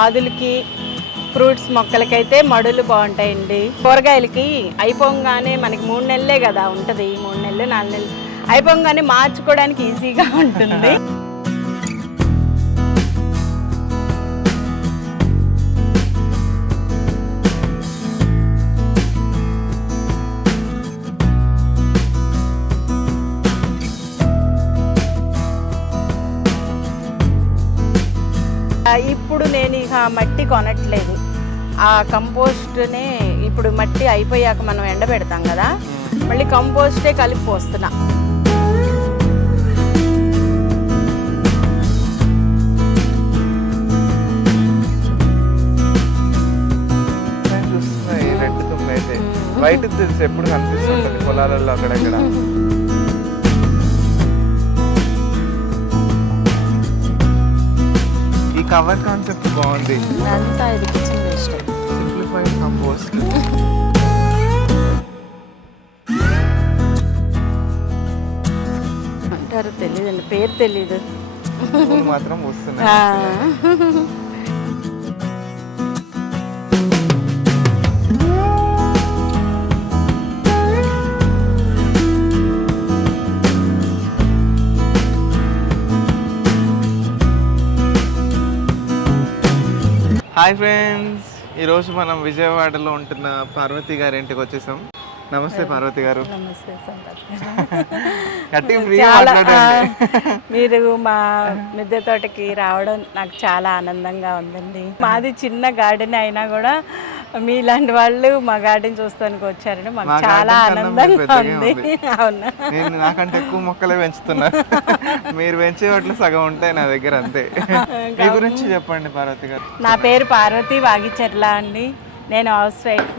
ఆదులకి fruits మొక్కలకైతే మడులు బాగుంటాయండి. కూరగాయలకి అయిపోగానే మనకి మూడు నెలలే కదా ఉంటుంది. మూడు నెలలు నాలుగు నెలలు అయిపోగానే మార్చుకోవడానికి ఈజీగా ఉంటుంది. మట్టి కొనట్లేదు. ఆ కంపోస్ట్నే ఇప్పుడు మట్టి అయిపోయాక మనం ఎండబెడతాం కదా మళ్ళీ కంపోస్టే కలిపి పోస్తున్నా. వైట్ తెలుసు ఎప్పుడు కనిపిస్తుంటది పొలాలలో అక్కడక్కడ. కవర్ కాన్సెప్ట్ బాగుంది. అంతా ఇది కిచెన్ వేస్ట్ సింప్లిఫైడ్ కంపోస్ట్ అంటారు తెలియదండి పేరు తెలీదు. మాత్రం వస్తున్నాయి హాయ్ ఫ్రెండ్స్ ఈరోజు మనం విజయవాడలో ఉంటున్న పార్వతి గారి ఇంటికి వచ్చేసాం. నమస్తే పార్వతి గారు. నమస్తే మీరు మా మిద్దె తోటకి రావడం నాకు చాలా ఆనందంగా ఉందండి. మాది చిన్న గార్డెన్ అయినా కూడా మీలాంటి వాళ్ళు మా గార్డెన్ చూస్తానికి వచ్చారని మాకు చాలా ఆనందంగా ఉంది. అవునా? నేను నాకంటే ఎక్కువ మొక్కలే పెంచుతున్నా. మీరు పెంచే వాటిలో సగం ఉంటాయి నా దగ్గర అంతే. మీ గురించి చెప్పండి పార్వతి గారు. నా పేరు పార్వతి వాగిచెర్ల అండి. నేను హౌస్ వైఫ్.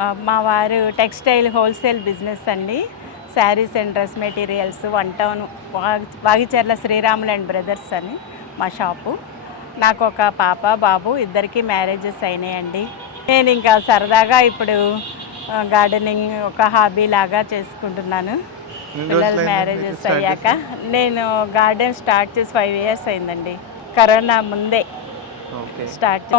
మా వారు టెక్స్టైల్ హోల్సేల్ బిజినెస్ అండి. Sarees and dress materials one town వాగి- Vagicherla Sriramulu and brothers అని మా షాపు. నాకు ఒక పాప బాబు ఇద్దరికి మ్యారేజెస్ అయినాయండి. నేను ఇంకా సరదాగా ఇప్పుడు గార్డెనింగ్ ఒక హాబీ లాగా చేసుకుంటున్నాను. పిల్లల మ్యారేజెస్ అయ్యాక. నేను గార్డెన్ స్టార్ట్ చేసి ఫైవ్ ఇయర్స్ అయిందండి. కరోనా ముందే స్టార్ట్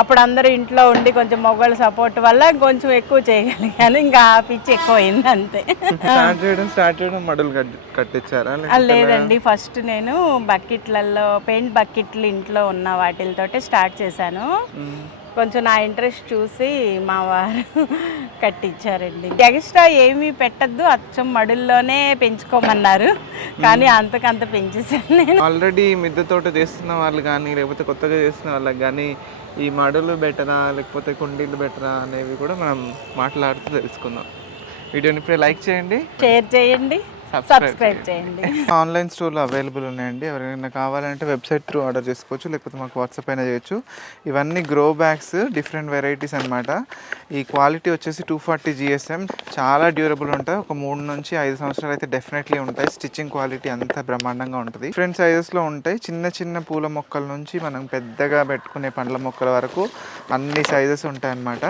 అప్పుడు అందరూ ఇంట్లో ఉండి కొంచెం మొగోళ్ళ సపోర్ట్ వల్ల కొంచెం ఎక్కువ చేయగలిగాను. ఇంకా ఆ పిచ్చి ఎక్కువ అయింది అంతే లేదండి. ఫస్ట్ నేను బకెట్లలో పెయింట్ బకెట్లు ఇంట్లో ఉన్న వాటితోటే స్టార్ట్ చేశాను. కొంచెం నా ఇంట్రెస్ట్ చూసి మా వారు కట్టించారండి. ఎక్స్ట్రా ఏమీ పెట్టద్దు అచ్చం మడుల్లోనే పెంచుకోమన్నారు. కానీ అంతకంత పెంచేసాను నేను. ఆల్రెడీ మిద్దె తోట చేస్తున్న వాళ్ళు కానీ లేకపోతే కొత్తగా చేస్తున్న వాళ్ళకి కానీ ఈ మడులు బెటరా లేకపోతే కుండీలు బెటరా అనేవి కూడా మనం మాట్లాడుతూ తెలుసుకుందాం. వీడియోని ఇప్పుడే లైక్ చేయండి. షేర్ చేయండి. సబ్స్క్రైబ్ చేయండి. ఆన్లైన్ స్టోర్లో అవైలబుల్ ఉన్నాయండి. ఎవరైనా కావాలంటే వెబ్సైట్ త్రూ ఆర్డర్ చేసుకోవచ్చు లేకపోతే మాకు వాట్సాప్ అయినా చేయొచ్చు. ఇవన్నీ గ్రో బ్యాగ్స్ డిఫరెంట్ వెరైటీస్ అన్నమాట. ఈ క్వాలిటీ వచ్చేసి టూ ఫార్టీ జిఎస్ఎం చాలా డ్యూరబుల్ ఉంటాయి. ఒక మూడు నుంచి ఐదు సంవత్సరాలు అయితే డెఫినెట్లీ ఉంటాయి. స్టిచ్చింగ్ క్వాలిటీ అంతా బ్రహ్మాండంగా ఉంటుంది. డిఫరెంట్ సైజెస్లో ఉంటాయి. చిన్న చిన్న పూల మొక్కల నుంచి మనం పెద్దగా పెట్టుకునే పండ్ల మొక్కల వరకు అన్ని సైజెస్ ఉంటాయి అన్నమాట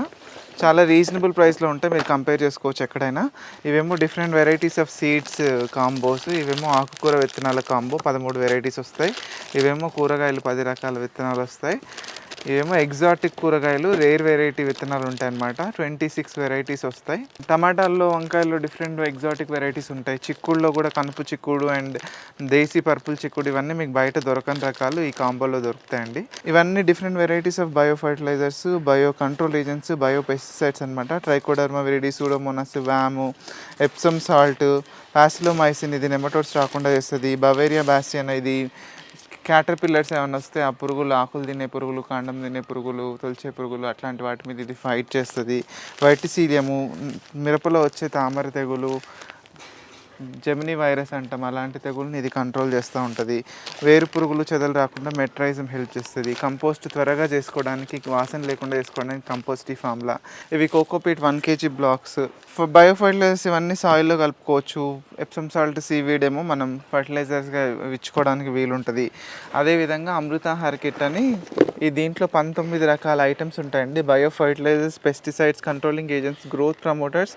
చాలా రీజనబుల్ ప్రైస్లో ఉంటాయి మీరు కంపేర్ చేసుకోవచ్చు ఎక్కడైనా. ఇవేమో different varieties of seeds combos ఇవేమో ఆకుకూర విత్తనాల కాంబో పదమూడు వెరైటీస్ వస్తాయి. ఇవేమో కూరగాయలు పది రకాల విత్తనాలు వస్తాయి. ఇవేమో ఎగ్జాటిక్ కూరగాయలు రేర్ వెరైటీ విత్తనాలు ఉంటాయి ట్వంటీ సిక్స్ వెరైటీస్ వస్తాయి. టమాటాల్లో వంకాయల్లో డిఫరెంట్ ఎగ్జాటిక్ వెరైటీస్ ఉంటాయి. చిక్కుడులో కూడా కనుపు చిక్కుడు అండ్ దేశీ పర్పుల్ చిక్కుడు ఇవన్నీ మీకు బయట దొరకని రకాలు ఈ కాంబోలో దొరుకుతాయండి. ఇవన్నీ different varieties of bio fertilizers bio control agents bio pesticides అనమాట trichoderma viride pseudomonas VAM Epsom salt paecilomyces ఇది నెమటోడ్స్ రాకుండా చేస్తుంది. బవేరియా బ్యాసియన్ ఇది క్యాటర్ పిల్లర్స్ ఏమైనా వస్తే ఆ పురుగులు ఆకులు తినే పురుగులు కాండం తినే పురుగులు తొలిచే పురుగులు అట్లాంటి వాటి మీద ఇది ఫైట్ చేస్తుంది. వైట్ సీలియము మిరపలో వచ్చే తామర తెగులు జెమినీ వైరస్ అంటాం. అలాంటి తెగుల్ని ఇది కంట్రోల్ చేస్తూ ఉంటుంది. వేరు పురుగులు చెదలు రాకుండా మెట్రైజం హెల్ప్ చేస్తుంది. కంపోస్ట్ త్వరగా చేసుకోవడానికి వాసన లేకుండా చేసుకోవడానికి కంపోస్ట్ ఈ ఫామ్లా ఇవి coco peat one KG blocks bio fertilisers ఇవన్నీ సాయిల్లో కలుపుకోవచ్చు. ఎప్సమ్ సాల్ట్ సీవీడ్ ఏమో మనం ఫర్టిలైజర్స్గా ఇచ్చుకోవడానికి వీలుంటుంది. అదేవిధంగా అమృత కిట్ అని ఈ దీంట్లో పంతొమ్మిది రకాల ఐటమ్స్ ఉంటాయండి. Bio fertilisers pesticides controlling agents growth promoters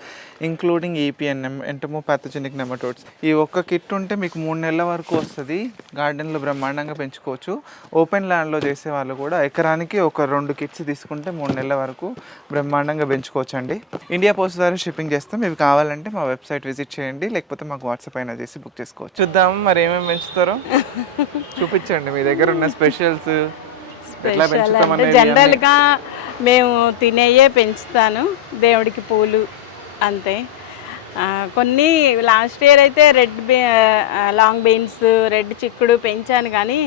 including EPNM entomopathogenic nematodes ఈ ఒక్క కిట్ ఉంటే మీకు మూడు నెలల వరకు వస్తుంది. గార్డెన్లో బ్రహ్మాండంగా పెంచుకోవచ్చు. ఓపెన్ ల్యాండ్లో చేసే వాళ్ళు కూడా ఎకరానికి ఒక రెండు కిట్స్ తీసుకుంటే మూడు నెలల వరకు బ్రహ్మాండంగా పెంచుకోవచ్చు అండి ఇండియా పోస్ట్ ద్వారా షిప్పింగ్ చేస్తాం. ఇవి కావాలంటే మా వెబ్సైట్ విజిట్ చేయండి. లేకపోతే మాకు వాట్సాప్ అయినా చేసి బుక్ చేసుకోవచ్చు. చూద్దాం మరి ఏమేమి పెంచుతారో. చూపించండి. మీ దగ్గర ఉన్న స్పెషల్స్ స్పెషల్ అంటే జనరల్గా మేము తినేయే పెంచుతాను. దేవుడికి పూలు అంతే. కొన్ని లాస్ట్ ఇయర్ అయితే red B long beans red చిక్కుడు పెంచాను కానీ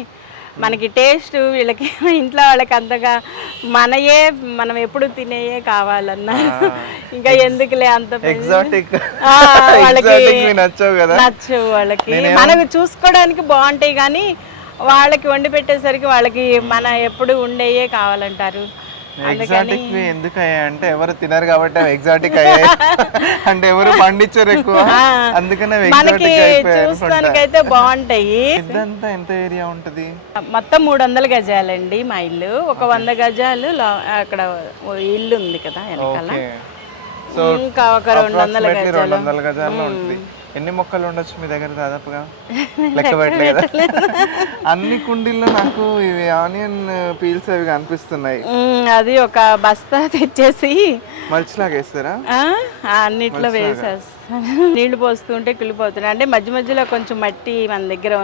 మనకి టేస్ట్ వీళ్ళకి ఇంట్లో వాళ్ళకి అంతగా మనయే మనం ఎప్పుడు తినేయే కావాలన్నా. ఇంకా ఎందుకులే అంత ఎగ్జాటిక్ వాళ్ళకి నచ్చవు వాళ్ళకి. మనకు చూసుకోవడానికి బాగుంటాయి కానీ వాళ్ళకి వండి పెట్టేసరికి వాళ్ళకి మన ఎప్పుడు ఉండేయే కావాలంటారు. ఎగ్జాటిక్ ఎందుకు అంటే ఎవరు తినరు కాబట్టి ఎగ్జాటిక్ అయ్యాయి. అంటే ఎవరు పండించరు ఎక్కువ. అందుకనే మనకి. చూస్తానికైతే బాగుంటాయి. ఇదంతా ఎంత ఏరియా ఉంటది? మొత్తం మూడు వందల గజాలండి మా ఇల్లు. ఒక వంద గజాలు అక్కడ ఇల్లు ఉంది కదా వెనకాల. ఇంకా ఒక రెండు వందల గజాలు. వందల గజాల్లో ఉంటుంది. ఎన్ని మొక్కలు ఉండొచ్చు మీ దగ్గర దాదాపుగా? లెక్క పెట్టలేదు? అన్ని కుండీల్లో నాకు ఇవి ఆనియన్ పీల్స్ అవి కనిపిస్తున్నాయి. అది ఒక బస్తా తెచ్చేసి. మల్చి లాగా వేస్తారా అన్నిట్లో వేసేస్తాను. నీళ్ళు పోస్తుంటే కుళ్ళిపోతున్నాయి. అంటే మధ్య మధ్యలో కొంచెం మట్టి మన దగ్గర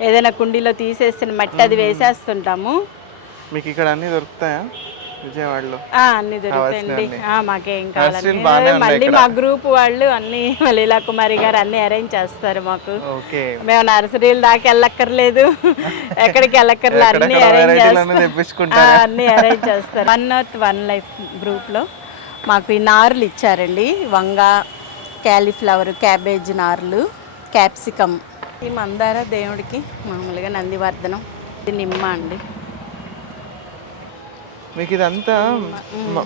ఏదైనా కుండీలో తీసేసిన మట్టి అది వేసేస్తుంటాము. మీకు ఇక్కడ అన్ని దొరుకుతాయా? విజయవాడలో. ఆ, అన్ని దొరుకుతాయండి. మాకేం కావాలి మళ్ళీ మా గ్రూప్ వాళ్ళు అన్ని లీలా కుమారి గారు అన్ని అరేంజ్ చేస్తారు మాకు. మేము నర్సరీలు దాకా వెళ్ళక్కర్లేదు. ఎక్కడికి వెళ్ళక్కర్లేదు అన్ని అరేంజ్ చేస్తారు అన్నీ అరేంజ్ చేస్తారు. వన్ నాట్ వన్ లైఫ్ గ్రూప్లో మాకు ఈ నారులు ఇచ్చారండి. వంగ క్యాలీఫ్లవర్ క్యాబేజ్ నారులు క్యాప్సికమ్. ఈ మందార దేవుడికి మామూలుగా నందివర్ధనం. ఇది నిమ్మ అండి. మీకు ఇదంతా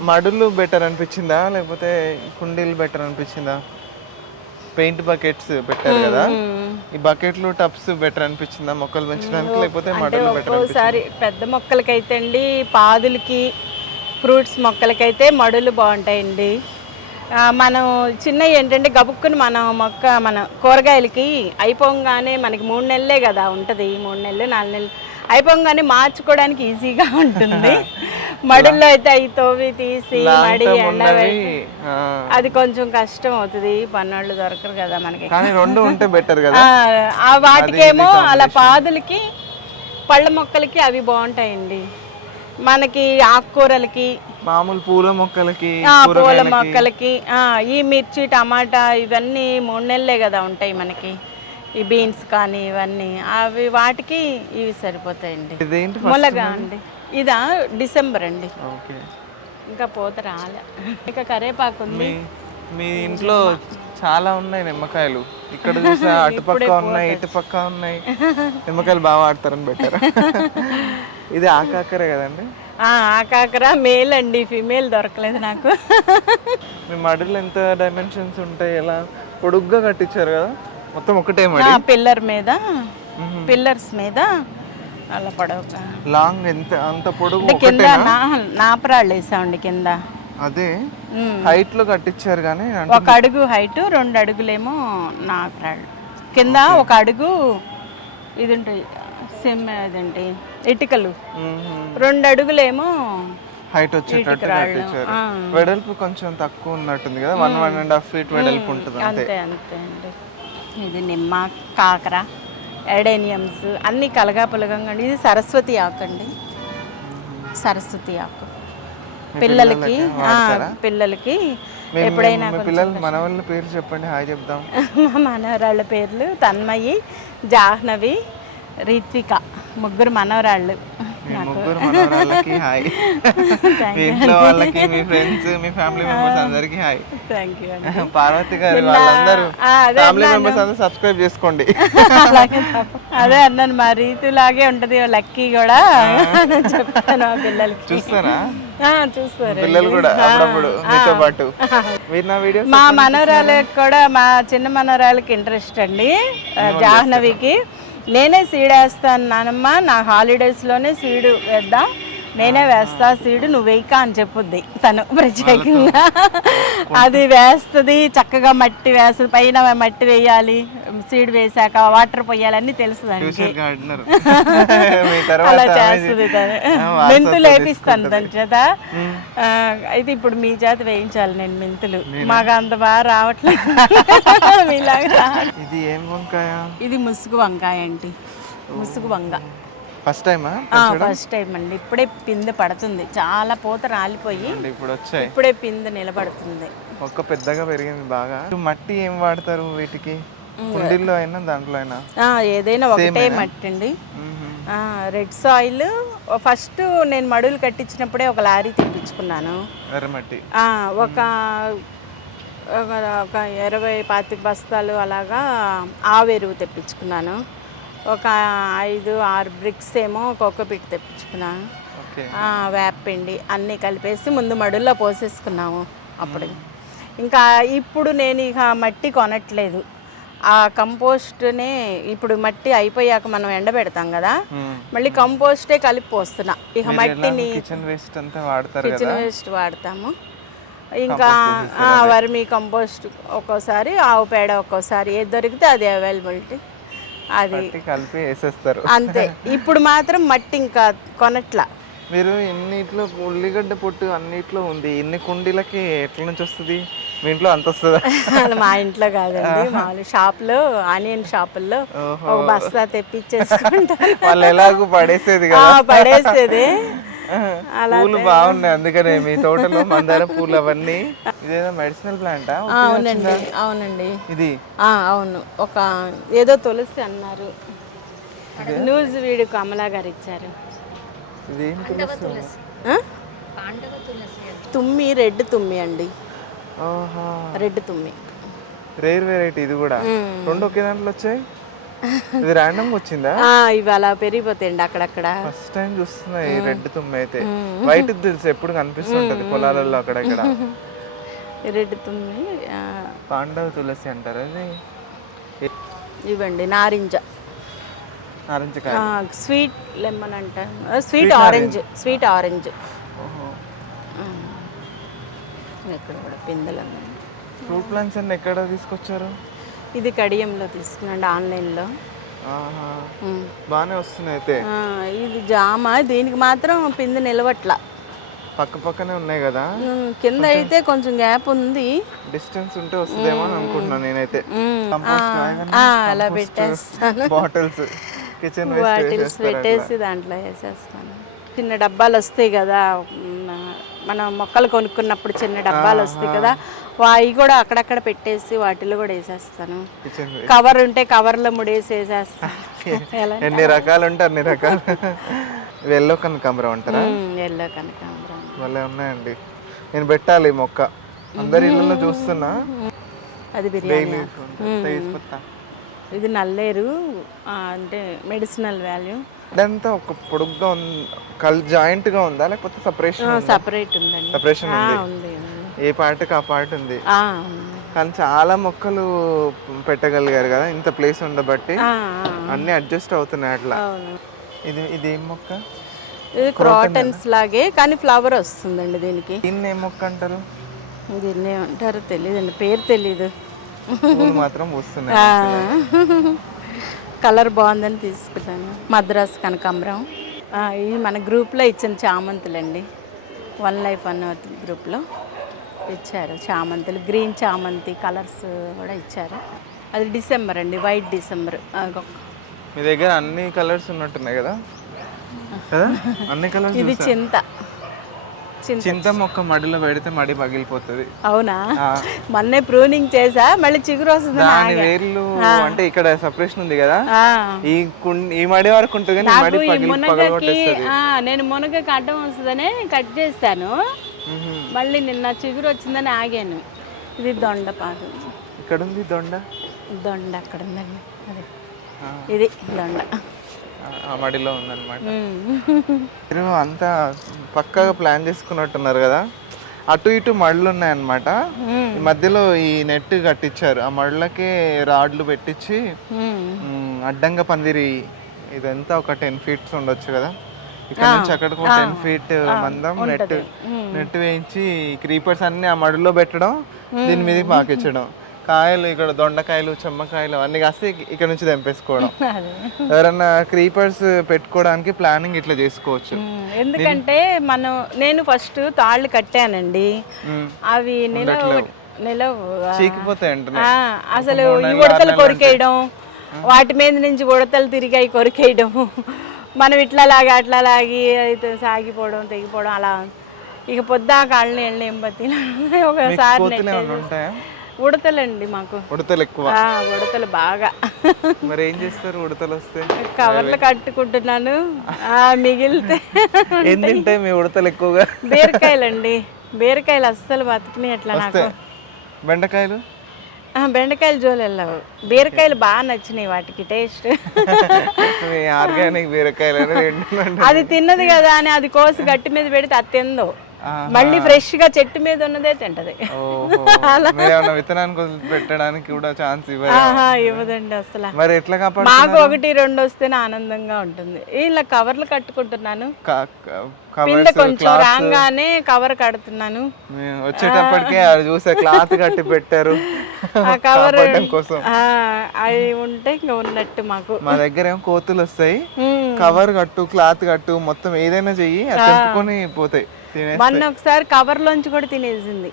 మడులు బెటర్ అనిపించిందా? లేకపోతే కుండీలు బెటర్ అనిపించిందా? పెయింట్ బకెట్స్ పెట్టారు కదా? ఈ బకెట్లు టబ్స్ బెటర్ అనిపించిందా? మొక్కలు పెంచడానికి లేకపోతే మడులు బెటర్ ఒక్కోసారి పెద్ద మొక్కలకైతే అండి పాదులకి ఫ్రూట్స్ మొక్కలకైతే మడులు బాగుంటాయండి. మనం చిన్న ఏంటంటే గబుక్కుని మనం మొక్క మన కూరగాయలకి అయిపోగానే మనకి మూడు నెలలే కదా ఉంటుంది. మూడు నెలలు నాలుగు నెలలు అయిపోగానే మార్చుకోవడానికి ఈజీగా ఉంటుంది. మడుల్లో అయితే అవి తోవి తీసి మడి ఎండబెట్టి అది కొంచెం కష్టం అవుతుంది. పన్నోళ్ళు దొరకరు కదా మనకి. కానీ రెండు ఉంటే బెటర్ కదా? ఆ, వాటికేమో అలా పాదులకి పళ్ళ మొక్కలకి అవి బాగుంటాయండి. మనకి ఆకుకూరలకి మామూలు పూల మొక్కలకి పూల మొక్కలకి ఆ, ఈ మిర్చి టమాటా ఇవన్నీ మూడు నెలలే కదా ఉంటాయి మనకి. ఈ బీన్స్ కానీ ఇవన్నీ. అవి వాటికి ఇవి సరిపోతాయండి. ములగా అండి. ఇదా డిసెంబర్ అండి. ఓకే. ఇంకా పోత రాలే. ఇంకా కరేపాకు ఉంది. మీ ఇంట్లో చాలా ఉన్నాయి నిమ్మకాయలు. ఇక్కడ చూసా అటుపక్క ఉన్నాయి ఇటుపక్క ఉన్నాయి. నిమ్మకాయలు బాగా వాడతారని పెట్టారు? ఇది ఆకాకరే కదండి? ఆ, ఆ కాకర మేల్ అండి. ఫిమేల్ దొరకలేదు నాకు. మీ మడులు ఎంత డైమెన్షన్స్ ఉంటాయి? ఎలా? పొడుగ్గా కట్టించారు కదా? మొత్తం ఒకటే మడి. పిల్లర్ మీద. పిల్లర్స్ మీద. అలా పొడవుగా లాంగ్ ఎంత అంత పొడుగు అంటే కింద నాపరాళ్ళు వేసామండి కింద. అదే. హైట్లో కట్టించారు కానీ ఒక అడుగు హైట్ రెండు అడుగులేమో నాపరాళ్ళు. కింద ఒక అడుగు ఇది ఉంటుంది సిమ్ ఇదండి ఇటుకలు. రెండు అడుగులేమో హైట్ వచ్చేటట్టు కట్టించారు. వెడల్పు కొంచెం తక్కువ ఉన్నట్టుంది కదా one one and half feet వెడల్పు ఉంటుంది అంతే అంతే అండి. ఇది నిమ్మ కాకర. ఎడేనియమ్స్ అన్నీ కలగాపులగంగా ఇది సరస్వతి ఆకు అండి. సరస్వతి ఆకు. పిల్లలకి పిల్లలకి ఎప్పుడైనా పిల్లలు పేరు చెప్పండి హాయ్ చెప్దాం. మా మనవరాళ్ళ పేర్లు తన్మయి జాహ్నవి రిత్విక ముగ్గురు మనవరాళ్ళు. ముగ్గురు మనవరాళ్ళకి హాయ్. మీ ఇంట్లో వాళ్ళకి మీ ఫ్రెండ్స్ మీ ఫ్యామిలీ మెంబర్స్ అందరికి హాయ్. థ్యాంక్ యూ అండి. పార్వతి గారు వాళ్ళందరూ ఫ్యామిలీ మెంబర్స్ అందరూ సబ్స్క్రైబ్ చేసుకోండి. అదే అన్నాను మా రీతులాగే ఉంటది లక్కీ కూడా. చెప్తాను పిల్లలకి. చూస్తారా? పిల్లలు కూడా అప్పుడప్పుడు మీతో పాటు. మీరు నా వీడియో మా మనవరాలకు కూడా మా చిన్న మనవరాలకి ఇంట్రెస్ట్ అండి జాహ్నవికి. నేనే సీడ్ వేస్తాను నానమ్మ నా హాలిడేస్లోనే సీడు వేద్దాం. నేనే వేస్తా సీడు నువ్వు వేయక అని చెప్పుద్ది తను ప్రత్యేకంగా. అది వేస్తుంది చక్కగా మట్టి వేస్తుంది పైన మట్టి వేయాలి సీడ్ వేసాక వాటర్ పోయాలి అన్ని తెలుసు దానికి అలా చేస్తుంది తను. మెంతులు వేపిస్తాను. దాని చేత. అయితే ఇప్పుడు మీ చేత వేయించాలి నేను మెంతులు. మాకు అంత బాగా రావట్లేదు. మీలాగా ఇది వంకాయ? ముసుగు వంకాయ అండి. ముసుగు వంగ. ఫస్ట్ టైమా ఫస్ట్ టైం అండి. ఇప్పుడే పిందె పడుతుంది. చాలా పూత రాలిపోయి ఇప్పుడు వచ్చాయి. ఇప్పుడే పిందె నిలబడుతుంది. మొక్క పెద్దగా పెరిగింది బాగా. మట్టి ఏం వాడతారు వీటికి? కుండీల్లో అయినా దాంట్లో అయినా? ఆ, ఏదైనా ఒకటే మట్టి అండి. రెడ్ సాయిల్ ఫస్ట్ నేను మడులు కట్టించినప్పుడే ఒక లారీ తెప్పించుకున్నాను. ఎర్రమట్టి ఆ, ఒక ఒక- ఇరవై పాతిక బస్తాలు అలాగా ఆవెరువు తెప్పించుకున్నాను. ఒక ఐదు ఆరు బ్రిక్స్ ఏమో కోకోపిట్ తెప్పించుకున్నాను వేపపిండి అన్నీ కలిపేసి ముందు మడుల్లో పోసేసుకున్నాము అప్పుడు. ఇంకా ఇప్పుడు నేను ఇక మట్టి కొనట్లేదు. ఆ కంపోస్ట్నే ఇప్పుడు మట్టి అయిపోయాక మనం ఎండబెడతాం కదా మళ్ళీ కంపోస్టే కలిపి పోస్తున్నా. ఇక మట్టిని కిచెన్ వేస్ట్ అంతా వాడతారు కిచెన్ వేస్ట్ వాడతాము. ఇంకా వర్మీ కంపోస్ట్ ఒక్కోసారి ఆవు పేడ ఒక్కోసారి ఏది దొరికితే అది అవైలబిలిటీ అది కలిపి వేసేస్తారు. అంతే. ఇప్పుడు మాత్రం మట్టి ఇంకా కొనట్లా. మీరు ఎన్నిట్లో ఉల్లిగడ్డ పొట్టు అన్నిట్లో ఉంది. ఎన్ని కుండీలకి ఎట్ల నుంచి వస్తుంది? మీ ఇంట్లో అంత వస్తుందా? మా ఇంట్లో కాదండి. మామూలు షాప్లో ఆనియన్ షాపుల్లో ఒక బస్తా తెప్పించేసుకుంటాను వాళ్ళు ఎలాగో పడేసేది పడేసేది. పూలు బాగున్నాయి అందుకనే మీ తోటలో మందార పూలు అవన్నీ. ఇదేదో మెడిసినల్ ప్లాంటా అవునండి అవునండి. ఇది? ఆ, అవును. ఒక ఏదో తులసి అన్నారు. న్యూస్ వీడు కమలా గారు ఇచ్చారు? తుమ్మి రెడ్ తుమ్మి అండి. ఓహో. రెడ్ తుమ్మి. రేర్ వెరైటీ ఇది కూడా. రెండు ఒకే దాంట్లో వచ్చాయి? ఇది ర్యాండమ్ వచ్చిందా? ఆ, ఇవి అలా పెరిగిపోతాయండి అక్కడక్కడ. ఫస్ట్ టైం చూస్తున్నా ఈ రెడ్ తుమ్మ అయితే. వైట్ తెలుసు ఎప్పుడు కనిపిస్తుంటది పొలాలలో అక్కడక్కడ. రెడ్ తుమ్మి పాండవ తులసి అంటారు అది ఇవ్వండి నారింజ. నారింజకాయ స్వీట్ లెమన్ అంటారు స్వీట్ ఆరెంజ్ స్వీట్ ఆరెంజ్ ఓహో. ఇక్కడ కూడా పిందెలు ఫ్రూట్ ప్లాంట్స్ అన్ని ఎక్కడ తీసుకొచ్చారు? ఇది కడియంలో తీసుకున్నాండి ఆన్లైన్లో. బాగానే వస్తున్నాయి అయితే. ఇది జామ దీనికి మాత్రం పిందె నిలవట్ల పక్క పక్కనే ఉన్నాయి కదా? కింద అయితే కొంచెం గ్యాప్ ఉంది. డిస్టెన్స్ ఉంటే వస్తుందేమో అని అనుకుంటున్నా నేనైతే. అలా పెట్టేస్తాను. బాటిల్స్ కిచెన్ బాటిల్స్ పెట్టేసి దాంట్లో వేసేస్తాను. చిన్న డబ్బాలు వస్తాయి కదా మనం మొక్కలు కొనుక్కున్నప్పుడు చిన్న డబ్బాలు వస్తాయి కదా అవి కూడా అక్కడక్కడ పెట్టేసి వాటిలో కూడా వేసేస్తాను. కవర్ ఉంటే కవర్లో ముడేసి వేసేస్తాను ఎన్ని రకాలు ఉంటే అన్ని రకాలు? ఎల్లో కనకాంబరం అంటారా? ఎల్లో కనకాంబరం. భలే ఉన్నాయండి. నేను పెట్టాలి మొక్క. అందరి ఇళ్ళలో చూస్తున్నా. అది బిర్యానీ. ఇది నల్లేరు అంటే మెడిసినల్ వాల్యూ. ఇదంతా ఒక పొడుగ్గా ఉంది కల్ జాయింట్గా ఉందా? లేకపోతే సపరేషన్ సపరేట్ ఉందండి. సపరేషన్ ఉంది. ఏ పార్ట్కి ఆ పార్ట్ ఉంది. కానీ చాలా మొక్కలు పెట్టగలిగారు కదా ఇంత ప్లేస్ ఉండబట్టి అన్ని అడ్జస్ట్ అవుతున్నాయి అట్లా. ఇది ఇది ఏం మొక్క? ఇది క్రాటన్స్ లాగే కానీ ఫ్లవర్ వస్తుందండి దీనికి. దీన్ని ఏం మొక్క అంటారు? దీన్ని ఏమంటారో తెలియదండి పేరు తెలీదు. మాత్రం వస్తున్నాయి కలర్ బాగుందని తీసుకున్నాను. మద్రాస్ కనకాంబరం. ఇవి మన గ్రూప్లో ఇచ్చిన చామంతులండి. వన్ లైఫ్ అన్న గ్రూప్లో ఇచ్చారు. చామంతులు గ్రీన్ చామంతి కలర్స్ కూడా ఇచ్చారు. అది డిసెంబర్ అండి వైట్ డిసెంబర్. మీ దగ్గర అన్ని కలర్స్ ఉన్నట్టున్నాయి కదా? కదా? అన్ని కలర్స్ ఇది చింత. చింత. మొక్క మడిలో పెడితే మడి పగిలిపోతుంది. అవునా. మొన్నే ప్రూనింగ్ చేసా మళ్ళీ చిగురు వస్తుంది దాని వేర్లు అంటే ఇక్కడ సపరేషన్ ఉంది కదా. ఈ ఈ మడి వరకు ఉంటుంది కానీ మడి పగిలి నేను మునగకి అడ్డం వస్తుందనే కట్ చేస్తాను. మళ్ళీ నిన్న చిగురు వచ్చిందని ఆగాను. ఇది దొండపాదు ఇక్కడ ఉంది దొండ? దొండ అక్కడ ఉందండి అది. ఇది దొండ. ఆ- మడిలో ఉందన్నమాట. మీరు అంతా పక్కాగా ప్లాన్ చేసుకున్నట్టున్నారు కదా? అటు ఇటు మడులు ఉన్నాయన్నమాట మధ్యలో ఈ నెట్ కట్టించారు. ఆ మడులకే రాడ్లు పెట్టించి అడ్డంగా పందిరి ఇదంతా ఒక టెన్ ఫీట్స్ ఉండొచ్చు కదా? ఇక్కడ నుంచి అక్కడికి టెన్ ఫీట్ మందం నెట్ నెట్ వేయించి క్రీపర్స్ అన్ని ఆ మడిలో పెట్టడం దీని మీదకి పాకించడం కాయలు ఇక్కడ దొండకాయలు చెమ్మకాయలు అన్ని కాస్తే ఇక్కడ నుంచి తెంపేసుకోవడం. ఎవరన్నా క్రీపర్స్ పెట్టుకోవడానికి ప్లానింగ్ ఇట్లా చేసుకోవచ్చు. ఎందుకంటే మనం నేను ఫస్ట్ తాళ్ళు కట్టానండి. అవి చీకిపోతాయి ఆ, అసలు ఈ ఉడతలు కొరికేయడం వాటి మీద నుంచి ఉడతలు తిరిగాయి కొరికేయడం మనం ఇట్లా లాగి అట్లా లాగి అయితే సాగిపోవడం తెగిపోవడం అలా. ఇక పొద్దా కాళ్ళని వెళ్ళి ఏం బతి ఒకసారి ఉడతలండి మాకు. ఉడతలు ఎక్కువ. ఉడతలు బాగా. మరి ఏం చేస్తారు ఉడతలు వస్తే? కవర్లు కట్టుకుంటున్నాను. ఆ, మిగిలితే తింటాయి మీ ఉడతలు ఎక్కువగా? బీరకాయలండి. బీరకాయలు అస్సలు బతికినాయి అట్లా నాకు. బెండకాయలు? బెండకాయలు జోలు వెళ్ళవు బీరకాయలు బాగా నచ్చినాయి వాటికి టేస్ట్. ఆర్గానిక్ బీరకాయలు అది తిన్నది కదా అని అది కోసి గట్టి మీద పెడితే అది తిందో. మళ్ళీ ఫ్రెష్గా చెట్టు మీద ఉన్నదే తింటది. విత్తనానికి పెట్టడానికి కూడా ఛాన్స్ ఇవ్వదండి అసలు. మరి ఎట్లా కాపాడు మాకు ఒకటి రెండు వస్తేనే ఆనందంగా ఉంటుంది. ఇలా కవర్లు కట్టుకుంటున్నాను. కవర్స్ కొంచెం రాగానే కవర్ కడుతున్నాను. వచ్చేటప్పటికే అది చూసే క్లాత్ కట్టి పెట్టారు. ఆ కవర్ కోసం. అవి ఉంటే ఇంకా ఉన్నట్టు మాకు. మా దగ్గర ఏమో కోతులు వస్తాయి. కవర్ కట్టు క్లాత్ కట్టు మొత్తం ఏదైనా చెయ్యి తెంపుకొని పోతాయి. మొన్న ఒకసారి కవర్ లోంచి కూడా తినేసింది.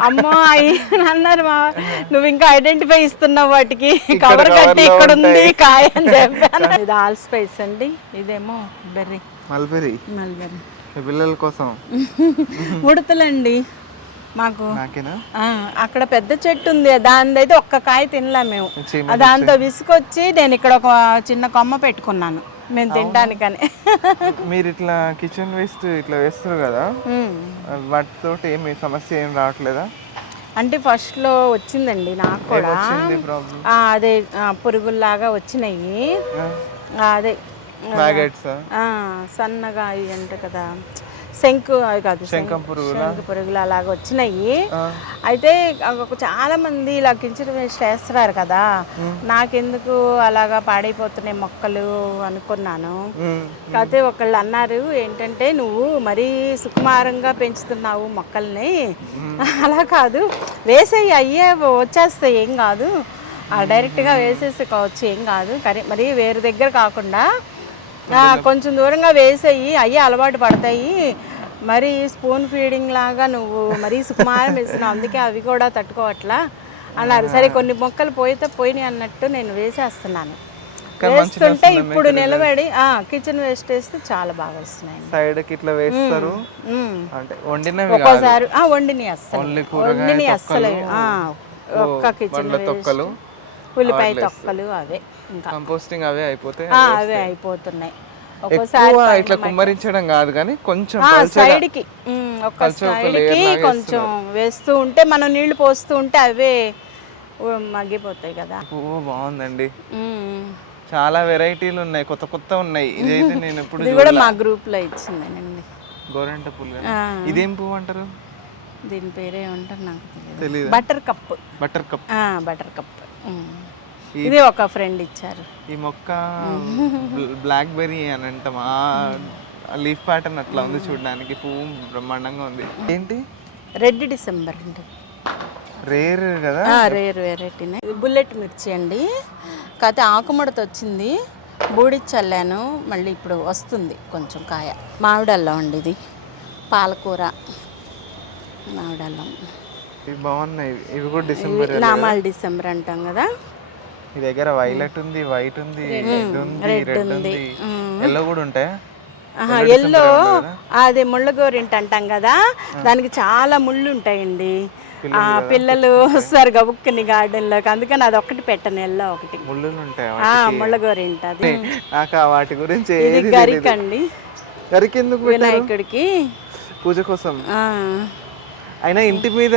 అమ్మో అయ్యి అన్నారు మా నువ్వు ఇంకా ఐడెంటిఫై ఇస్తున్నావు వాటికి. కవర్ కట్టి ఇక్కడ ఉంది కాయ అని చెప్పాను. ఇది ఆల్ స్పైస్ అండి. ఇదేమో బెర్రీ. Mulberry mulberry. మీ పిల్లల కోసం. ఉడతలండి. మాకు నాకేనా? ఆ, అక్కడ పెద్ద చెట్టు ఉంది. దాని అయితే ఒక్క కాయ తినలేం మేము. దాంతో విసుకొచ్చి నేను ఇక్కడ ఒక చిన్న కొమ్మ పెట్టుకున్నాను. మేము తినడానికని. మీరు ఇట్లా కిచెన్ వేస్ట్ ఇట్లా వేస్తారు కదా. వాటితో ఏమి సమస్య ఏం రావట్లేదా? అంటే ఫస్ట్లో వచ్చిందండి నాకు కూడా. అదే పురుగుల్లాగా వచ్చినాయి. అదే. సన్నగా అవి అంట కదా. శంకు అవి కాదు శంఖం పురుగుల? శంకు పురుగులు అలాగ వచ్చినాయి. అయితే చాలా మంది ఇలా కిచెన్ చేస్తున్నారు కదా. నాకెందుకు అలాగా పాడైపోతున్నాయి మొక్కలు అనుకున్నాను. కాకపోతే ఒకళ్ళు అన్నారు ఏంటంటే నువ్వు మరీ సుకుమారంగా పెంచుతున్నావు మొక్కల్ని. అలా కాదు. వేసేయి అయ్యే వచ్చేస్తాయి ఏం కాదు. డైరెక్ట్గా వేసేసుకోవచ్చు ఏం కాదు. కానీ మరీ వేరే దగ్గర కాకుండా కొంచెం దూరంగా వేసేయి. అయ్యే అలవాటు పడతాయి. మరి స్పూన్ ఫీడింగ్ లాగా నువ్వు మరీ సుకుమారం వేస్తున్నావు. అందుకే అవి కూడా తట్టుకోవట్లా అన్నారు. సరే కొన్ని మొక్కలు పోయితే పోయినాయి అన్నట్టు నేను వేసేస్తున్నాను. వేస్తుంటే ఇప్పుడు నిలబడి కిచెన్ వేస్ట్ వేస్తే చాలా బాగా వస్తున్నాయి. సైడ్కి ఇట్లా వేస్తారు. అంటే వండినవి ఒక్కోసారి ఆ, వండిని అస్సలు. వండిని అస్సలు. ఆ, ఒక్క కిచెన్ తొక్కలు. ఉల్లిపాయ తొక్కలు అవే. ఇంకా. కంపోస్టింగ్ అవే అయిపోతే అవే అయిపోతున్నాయి. ఒక్కోసారి ఇట్లా కుమ్మరించడం కాదు కానీ కొంచెం ఆ, సైడ్కి ఉమ్, ఒక్క సైడ్కి కొంచెం వేస్తూ ఉంటే మనం నీళ్ళు పోస్తూ ఉంటే అవే మగ్గిపోతాయి కదా. పువ్వు బాగుందండి. చాలా వెరైటీలు ఉన్నాయి కొత్త కొత్త ఉన్నాయి. ఇదైతే నేను ఎప్పుడు ఇది కూడా మా గ్రూప్లో ఇచ్చిందేనండి. గోరెంట పువ్వు. ఇదేం పువ్వు అంటారు? దీని పేరే ఉంటారు నాకు తెలియదు. Buttercup. Buttercup. Buttercup. ఇది ఒక ఫ్రెండ్ ఇచ్చారు. ఈ మొక్క బ్లాక్ బెర్రీ అని అంటాం. ఆ లీఫ్ ప్యాటర్న్ అట్లా ఉంది చూడడానికి. పువ్వు బ్రహ్మాండంగా ఉంది. ఏంటి? రెడ్ డిసెంబర్ అండి రేర్ కదా? రేర్ వెరైటీనే ఇది బుల్లెట్ మిర్చి అండి. కాకపోతే ఆకుముడత వచ్చింది. బూడి చల్లాను. మళ్ళీ ఇప్పుడు వస్తుంది కొంచెం కాయ. మామిడల్లం అండి ఇది. పాలకూర మామిడల్లం. ఇవి బాగున్నాయి. ఇవి కూడా డిసెంబర్ నామాల్ డిసెంబర్ అంటాం కదా. మీ దగ్గర వైలెట్ ఉంది వైట్ ఉంది రెడ్ ఉంది. రెడ్ ఉంది. ఎల్లో కూడా ఉంటాయా ఎల్లో అది ముళ్ళగోరింట అంటాం కదా? దానికి చాలా ముళ్ళు ఉంటాయండి. ఆ పిల్లలు వస్తారు గబుక్కుని గార్డెన్లోకి. అందుకని అది ఒకటి పెట్టను ఎల్లో ఒకటి. ముళ్ళగోరింట అది. నాకు వాటి గురించి ఇది ఏది గరిక అండి గరికి ఎందుకు వినాయకుడికి. పూజ కోసం. ఆ, అయినా ఇంటి మీద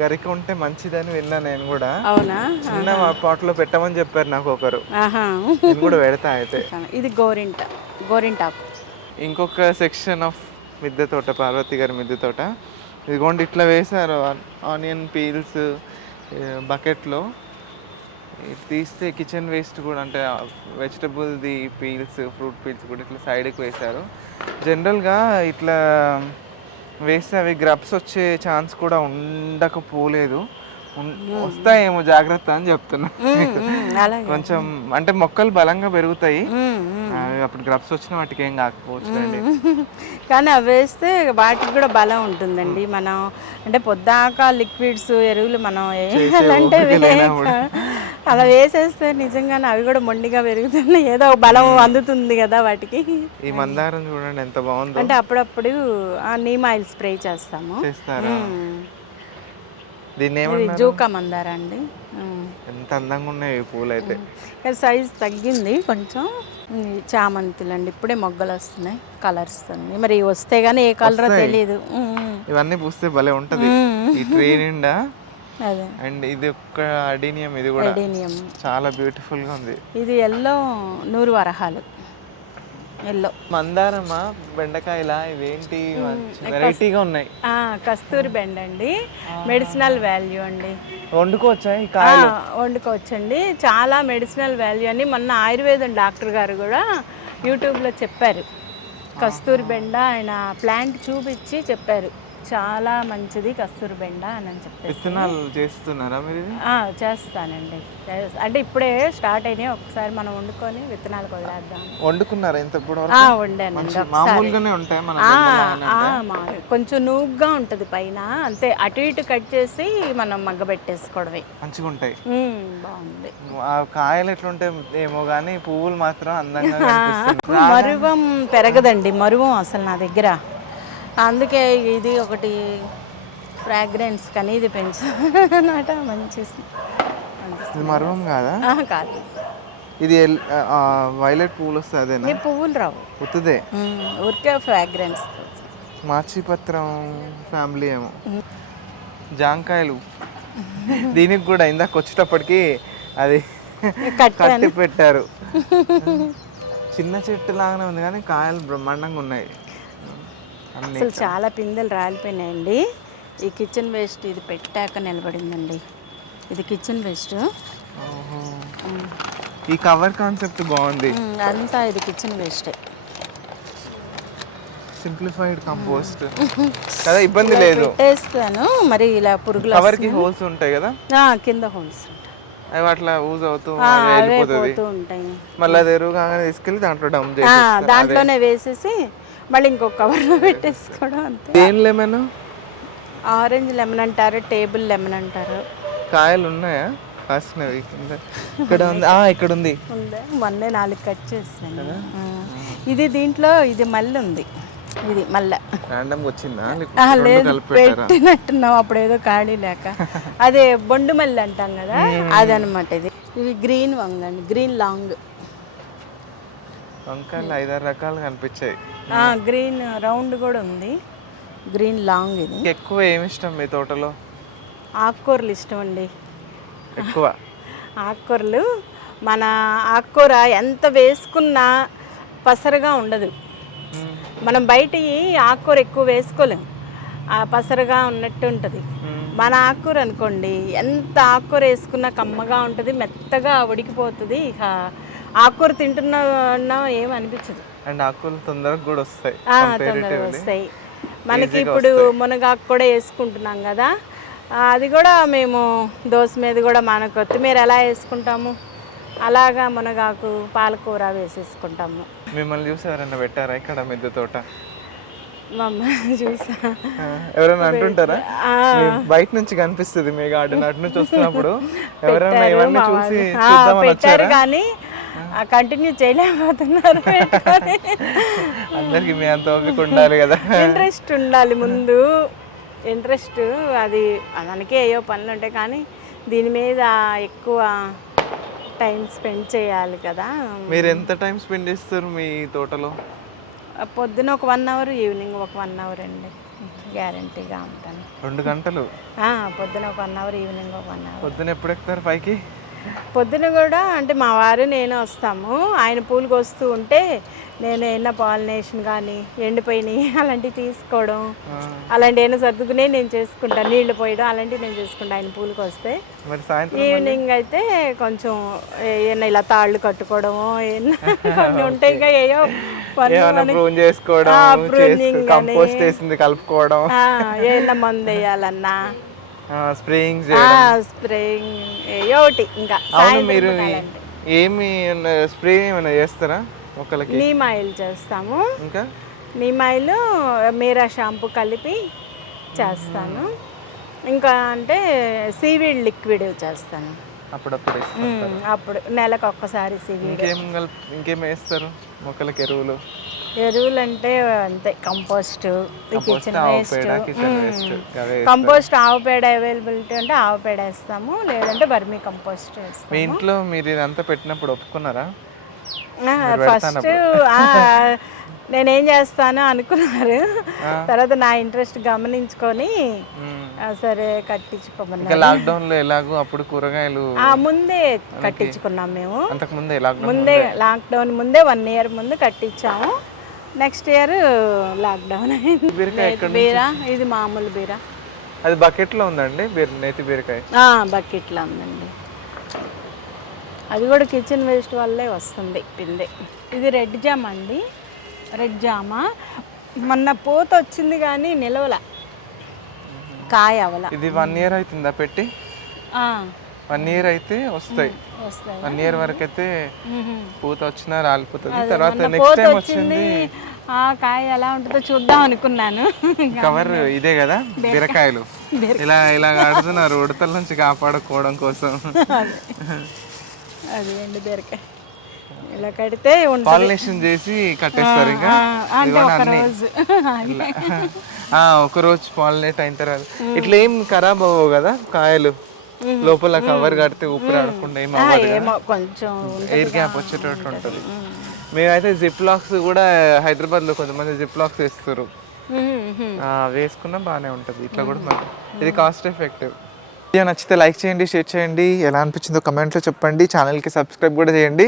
గరిక ఉంటే మంచిదని విన్నా నేను కూడా. అవునా? చిన్న పాట్లో పెట్టమని చెప్పారు నాకు ఒకరు. నేను కూడా పెడతా అయితే. ఇది గోరింట గోరింటాకు ఇంకొక సెక్షన్ ఆఫ్ మిద్దె తోట పార్వతి గారి మిద్దె తోట. ఇదిగోండి ఇట్లా వేశారు. ఆనియన్ పీల్స్ బకెట్లో. తీస్తే కిచెన్ వేస్ట్ కూడా అంటే వెజిటబుల్ది పీల్స్ ఫ్రూట్ పీల్స్ కూడా ఇట్లా సైడ్కి వేశారు. జనరల్గా ఇట్లా వేస్తే అవి గ్రబ్స్ వచ్చే ఛాన్స్ కూడా ఉండకపోలేదు. వస్తాయేమో జాగ్రత్త అని చెప్తున్నా. కొంచెం అంటే మొక్కలు బలంగా పెరుగుతాయి. అప్పుడు గ్రబ్స్ వచ్చిన వాటికి ఏం కాకపోవచ్చు కానీ అవి వేస్తే వాటికి కూడా బలం ఉంటుందండి. మనం అంటే పొద్దాక లిక్విడ్స్ ఎరువులు మనం వేయాలంటే లేనప్పుడు. అలా వేసేస్తే నిజంగానే అవి కూడా మొండిగా పెరుగుతున్నాయి. ఏదో ఒక బలం అందుతుంది కదా వాటికి. ఈ మందారం చూడండి ఎంత బాగుందో. అంటే అప్పుడప్పుడు ఆ నీమ్ ఆయిల్ స్ప్రే చేస్తాము. జూకా మందార అండి. ఎంత అందంగా ఉన్నాయి పూలు అయితే సైజ్ తగ్గింది కొంచెం. చామంతులు అండి ఇప్పుడే మొగ్గలు వస్తున్నాయి కలర్స్ అన్ని. మరి వస్తే గానీ ఏ కలరో తెలియదు. ఇవన్నీ పూస్తే భలే ఉంటది. ఈ ట్రీ నిండా అండ్ ఇది ఒక్క అడీనియం ఇది కూడా ఎడీనియం చాలా బ్యూటిఫుల్గా ఉంది. ఇది ఎల్లో నూరు వరహాలు. ఎల్లో. మందారమా బెండకాయలా? ఇవేంటి? వెరైటీగా ఉన్నాయి. ఆ, కస్తూరి బెండ్ అండి. మెడిసినల్ వాల్యూ అండి. వండుకోవచ్చా ఈ ఆ, కాయలు వండుకోవచ్చండి. చాలా మెడిసినల్ వాల్యూ అని మొన్న ఆయుర్వేదం డాక్టర్ గారు కూడా యూట్యూబ్లో చెప్పారు. కస్తూరి బెండ ఆయన ప్లాంట్ చూపించి చెప్పారు. చాలా మంచిది కస్తూరి బెండ అని అని చెప్పేసి. విత్తనాలు చేస్తున్నారా మీరు చేస్తానండి. చేస్తా- అంటే ఇప్పుడే స్టార్ట్ అయినాయి. ఒకసారి మనం వండుకొని విత్తనాలు వదిలేద్దాం. వండుకున్నారా ఇంత ఇప్పుడు వండానండి మామూలుగానే ఉంటాయి మన. కొంచెం నూగ్గా ఉంటుంది పైన. అంతే అటు ఇటు కట్ చేసి మనం మగ్గబెట్టేసుకోవడమే. మంచిగా ఉంటాయి. బాగుంది. ఆ కాయలు ఎట్లుంటే ఏమో కానీ పువ్వులు మాత్రం అందంగా మరువం పెరగదండి. మరువం అసలు నా దగ్గర. అందుకే ఇది ఒకటి ఫ్రాగ్రెన్స్ కానీ ఇది పెంచునట మంచి మర్వం కాదా? కాదు. ఇది వైలెట్ పువ్వులు వస్తాయి అదేనా? పువ్వులు రావు. ఉత్తుదే? ఊరికే ఫ్రాగ్రెన్స్ మాచిపత్రం ఫ్యామిలీ ఏమో. జాంకాయలు. దీనికి కూడా ఇందాక వచ్చేటప్పటికి అది కట్టి పెట్టారు. చిన్న చెట్టు లాగానే ఉంది కానీ కాయలు బ్రహ్మాండంగా ఉన్నాయి. అసలు చాలా పిందెలు రాలిపోయినాయండి. ఈ కిచెన్ వేస్ట్ ఇది పెట్టాక నిలబడిందండి. ఇది కిచెన్ వేస్ట్. ఈ కవర్ కాన్సెప్ట్ బాగుంది. అంతా ఇది కిచెన్ వేస్టే. సింప్లిఫైడ్ కంపోస్ట్ కదా ఇబ్బంది లేదు. పెట్టేస్తాను. మరి ఇలా పురుగులు కవర్కి హోల్స్ ఉంటాయి కదా? ఆ, కింద హోల్స్ అవి అట్లా యూజ్ అవుతూ వెళ్ళిపోతుంది మళ్ళీ అది ఎరువు కాగానే తీసుకెళ్ళి దాంట్లో డంప్ చేసి దాంట్లోనే వేసేసి మళ్ళీ ఇంకొక కవర్లో పెట్టేసుకోవడం అంతే. ఏం లెమన్ ఆరెంజ్ లెమన్ అంటారు టేబుల్ లెమన్ అంటారు. కాయలు ఉన్నాయా? కాసినవి కింద. ఇక్కడ ఉంది. ఆ ఇక్కడ ఉంది. ఉందా. మొన్నే నాలుగు కట్ చేసాను ఆ. ఇది దీంట్లో ఇది మళ్ళీ ఉంది. ఇది మళ్ళీ. ర్యాండమ్ వచ్చిందా? రెండు లేదు. కలిపి పెట్టారా? పెట్టినట్టున్నాం. అప్పుడు ఏదో ఖాళీ లేక. అదే బొండు మల్లి అంటాం కదా? అదనమాట ఇది. ఇవి గ్రీన్ వంగండి గ్రీన్ లాంగ్. వంకాయలు ఐదారు రకాలు కనిపించాయి గ్రీన్ రౌండ్ కూడా ఉంది. గ్రీన్ లాంగ్ ఇది. ఎక్కువ ఏమి ఇష్టం మీ తోటలో? ఆకుకూరలు ఇష్టం అండి. ఎక్కువ? ఆకుకూరలు. మన ఆకుకూర ఎంత వేసుకున్నా పసరుగా ఉండదు. మనం బయట ఆకుకూర ఎక్కువ వేసుకోలేం. ఆ పసరుగా ఉన్నట్టు ఉంటుంది. మన ఆకుకూర అనుకోండి ఎంత ఆకుకూర వేసుకున్నా కమ్మగా ఉంటుంది మెత్తగా ఉడికిపోతుంది. ఇక ఆకుకూర తింటున్నా ఏం అనిపించదు అండ్ ఆకులు తొందరగా కూడా వస్తాయి. తొందరగా. వస్తాయి. మనకి ఇప్పుడు మునగాకు కూడా వేసుకుంటున్నాం కదా. అది కూడా మేము దోశ మీద కూడా మన కొత్తిమీర ఎలా వేసుకుంటాము? అలాగా మునగాకు పాలకూర వేసేసుకుంటాము. మిమ్మల్ని చూసి ఎవరైనా పెట్టారా ఇక్కడ మిద్దె తోట? చూసా. ఎవరైనా అంటుంటారా? బయట నుంచి కనిపిస్తుంది మీ గార్డెన్ అటు నుంచి వస్తున్నప్పుడు. ఎవరైనా ఇవన్నీ చూసి పెట్టారు కానీ కంటిన్యూ చేయలేకపోతున్నారు. అందరికి మీ అంత ఓపిక ఉండాలి కదా. ఇంట్రెస్ట్ ఉండాలి ముందు. ఇంట్రెస్ట్ అది మనకే ఏయో పనులు ఉంటాయి కానీ దీని మీద ఎక్కువ టైం స్పెండ్ చేయాలి కదా. మీరు ఎంత టైం స్పెండ్ చేస్తారు మీ తోటలో? పొద్దున ఒక వన్ అవర్ ఈవినింగ్ ఒక వన్ అవర్ అండి. గ్యారంటీగా ఉంటాను. రెండు గంటలు? పొద్దున ఒక వన్ అవర్ ఈవినింగ్ ఒక వన్ అవర్ పొద్దున ఎప్పుడు ఎక్కుతారు పైకి? పొద్దున కూడా అంటే మా వారు నేను వస్తాము. ఆయన పూలు కోస్తూ ఉంటే నేను ఏమైనా పాలినేషన్ కానీ ఎండిపోయినాయి అలాంటివి తీసుకోవడం అలాంటి ఏమైనా సర్దుకునే నేను చేసుకుంటాను నీళ్ళు పోయడం అలాంటివి నేను చేసుకుంటాను ఆయన పూలకు వస్తే ఈవినింగ్ అయితే కొంచెం ఏమైనా ఇలా తాళ్ళు కట్టుకోవడము ఏమైనా కొన్ని ఉంటాయి ఇంకా ఏయో చేసుకోవడం ఏమైనా మందు వేయాలన్నా. స్ప్రేయింగ్ స్ప్రేయింగ్ ఏయో ఒకటి ఇంకా అవును మీరు. ఏమి స్ప్రే ఏమైనా చేస్తారా మొక్కలకి నీమ్ ఆయిల్ చేస్తాము. ఇంకా? నీమ్ ఆయిల్ మీరా షాంపూ కలిపి చేస్తాను. ఇంకా అంటే సీవీడ్ లిక్విడ్ చేస్తాను. అప్పుడప్పుడు అప్పుడు నెలకు ఒక్కసారి సీవీడ్. ఇంకేం ఇంకేం వేస్తారు మొక్కలకి ఎరువులు? ఎరువులు అంటే అంతే కంపోస్ట్ కిచెన్ వేస్ట్. కంపోస్ట్ ఆవు పేడ అవైలబిలిటీ అంటే ఆవు పేడ వేస్తాము లేదంటే బర్మీ కంపోస్ట్ వేస్తాము. మీ ఇంట్లో మీరు ఇదంతా పెట్టినప్పుడు ఒప్పుకున్నారా? ఫస్ట్ నేనేం చేస్తాను అనుకున్నారు. తర్వాత నా ఇంట్రెస్ట్ గమనించుకొని సరే కట్టించుకోమన్నారు. ఇంకా లాక్డౌన్లో ఎలాగో అప్పుడు కూరగాయలు ముందే కట్టించుకున్నాం మేము. ముందే లాక్డౌన్ ముందే వన్ ఇయర్ ముందు కట్టించాము. నెక్స్ట్ ఇయర్ లాక్డౌన్ అయింది. బీరకాయ బీర ఇది మామూలు బీర. అది బకెట్లో ఉందండి? బీర నేతి బీరకాయ. బకెట్లో ఉందండి. అది కూడా కిచెన్ వేస్ట్ వల్లే వస్తుంది పిందె ఇది రెడ్ జామ్ అండి. రెడ్ జామ మొన్న పూత వచ్చింది కానీ నిలవల. కాయ అవల. ఇది వన్ ఇయర్ అవుతుందా పెట్టి? ఆ, వన్ ఇయర్ అయితే వస్తాయి వస్తాయి వన్ ఇయర్ వరకు అయితే. పూత వచ్చినా రాలిపోతుంది. తర్వాత నెక్స్ట్ టైం వచ్చింది. ఆ కాయ ఎలా ఉంటుందో చూద్దాం అనుకున్నాను. కవర్ ఇదే కదా? బీరకాయలు. ఇలా ఇలా కడుతున్నారు ఉడతల నుంచి కాపాడుకోవడం కోసం. అది. అండి బీరకాయ. ఇలా కడితే పాలినేషన్ చేసి కట్టేస్తారు ఇంకా. ఒక రోజు. పాలినేట్ అయిన తర్వాత. ఇట్లా ఏం ఖరాబ్ అవ్వవు కదా కాయలు? లోపల కవర్ కడితే ఊపిరి ఆడకుండా ఏం ఆ, అవ్వదు ఏమో కొంచెం. ఎయిర్ గ్యాప్ వచ్చేటట్టు ఉంటుంది. మేమైతే జిప్ లాక్స్ కూడా హైదరాబాద్లో కొంతమంది జిప్ లాక్స్ వేస్తారు వేసుకున్నా బాగానే ఉంటుంది. ఇట్లా కూడా మరి ఇది కాస్ట్ ఎఫెక్టివ్ వీడియో నచ్చితే లైక్ చేయండి షేర్ చేయండి. ఎలా అనిపించిందో కమెంట్లో చెప్పండి. ఛానల్కి సబ్స్క్రైబ్ కూడా చేయండి.